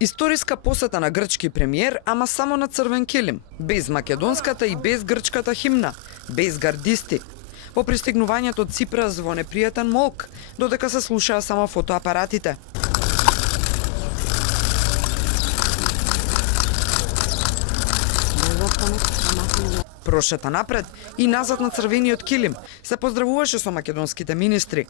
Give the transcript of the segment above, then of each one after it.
Историска посета на грчки премиер, ама само на црвен килим, без македонската и без грчката химна, без гардисти. По пристигнувањето од Ципрас во непријатен молк, додека се слушаа само фотоапаратите. Прошета напред и назад на црвениот килим, се поздравуваше со македонските министри.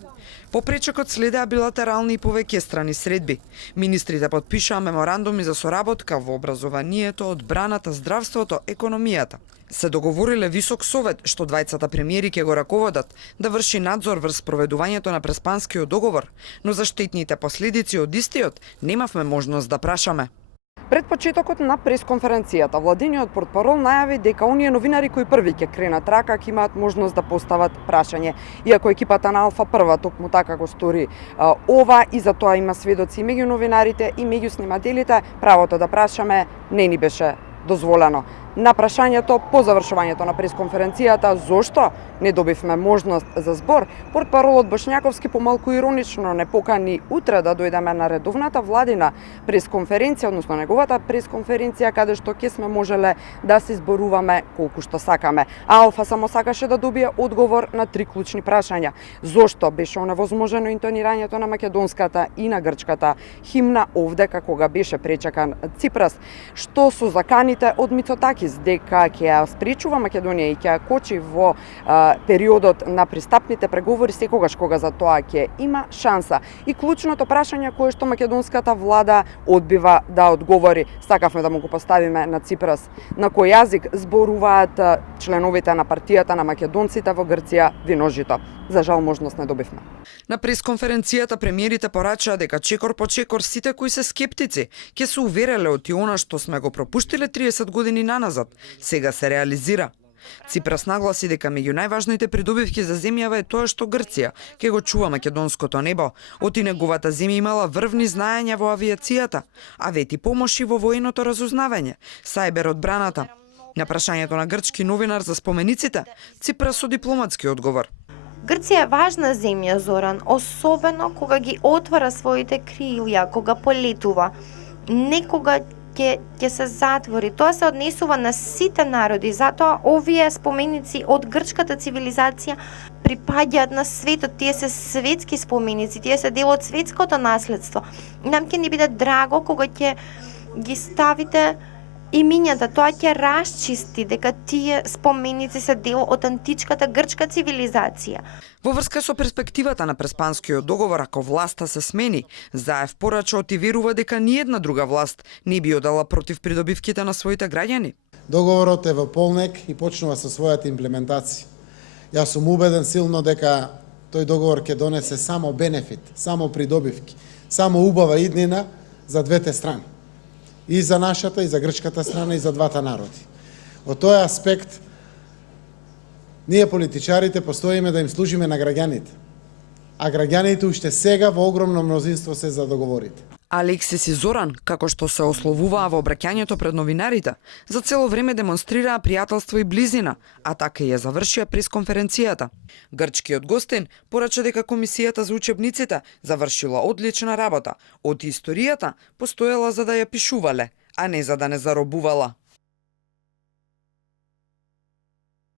По пречекот следеа билатерални и повеќе страни средби. Министрите подпишаа меморандуми за соработка во образованието, одбраната, здравството, економијата. Се договориле висок совет што двајцата премиери ќе го раководат да врши надзор врз проведувањето на Преспанскиот договор, но за штетните последици од истиот немавме можност да прашаме. Пред почетокот на пресконференцијата, владиниот портпарол најави дека оние новинари кои први ќе кренат рака ќе имаат можност да постават прашање. Иако екипата на Алфа прва токму така го стори ова и за тоа има сведоци меѓу новинарите и меѓу снимателите, правото да прашаме не ни беше дозволено. На прашањето по завршувањето на пресконференцијата зошто не добивме можност за збор, портпаролот Бошњаковски помалку иронично не покани утре да дојдеме на редовната владина пресконференција, односно неговата пресконференција каде што ќе сме можеле да се зборуваме колку што сакаме. А Алфа само сакаше да добие одговор на 3 клучни прашања. Зошто беше оневозможено интонирањето на македонската и на грчката химна овде кога беше пречекан Ципрас? Што со заканите од Мицотакис дека ќе ја спречува Македонија и ќе ја кочи во периодот на пристапните преговори секогаш кога за тоа ќе има шанса. И клучното прашање кое што македонската влада одбива да одговори, сакавме да му го поставиме на Ципрас. На кој јазик зборуваат членовите на партијата на македонците во Грција Виножито? За жал можност не добивме. На пресконференцијата премиерите порачаа дека чекор по чекор сите кои се скептици ќе се увереле од она што сме го пропуштиле 30 години наназад, сега се реализира. Ципрас нагласи дека меѓу најважните придобивки за земјава е тоа што Грција ќе го чува македонското небо. Оти неговата земја имала врвни знаења во авиацијата, а вети помоши во военото разузнавање, сајбер одбраната. На прашањето на грчки новинар за спомениците, Ципрас со дипломатски одговор. Грција е важна земја, Зоран, особено кога ги отвара своите крилја, кога полетува. Некога ќе се затвори. Тоа се однесува на сите народи, затоа овие споменици од грчката цивилизација припаѓаат на светот. Тие се светски споменици, тие се дел од светското наследство. Нам ќе ни биде драго кога ќе ги ставите имињата, тоа ќе расчисти дека тие споменици се дел од античката грчка цивилизација. Во врска со перспективата на Преспанскиот договор, ако власта се смени, Заев порача и верува дека ниедна друга власт не би одела против придобивките на своите граѓани. Договорот е во полнек и почнува со својата имплементација. Јас сум убеден силно дека тој договор ќе донесе само бенефит, само придобивки, само убава иднина за двете страни. И за нашата, и за грчката страна, и за двата народи. Од тој аспект, ние политичарите постоиме да им служиме на граѓаните, а граѓаните уште сега во огромно мнозинство се за договорите. Алексис и Зоран, како што се ословуваа во обраќањето пред новинарите, за цело време демонстрираа пријателство и близина, а така и ја завршија пресконференцијата. Грчкиот гостин порача дека комисијата за учебниците завршила одлична работа, од историјата постоела за да ја пишувале, а не за да не заробувала.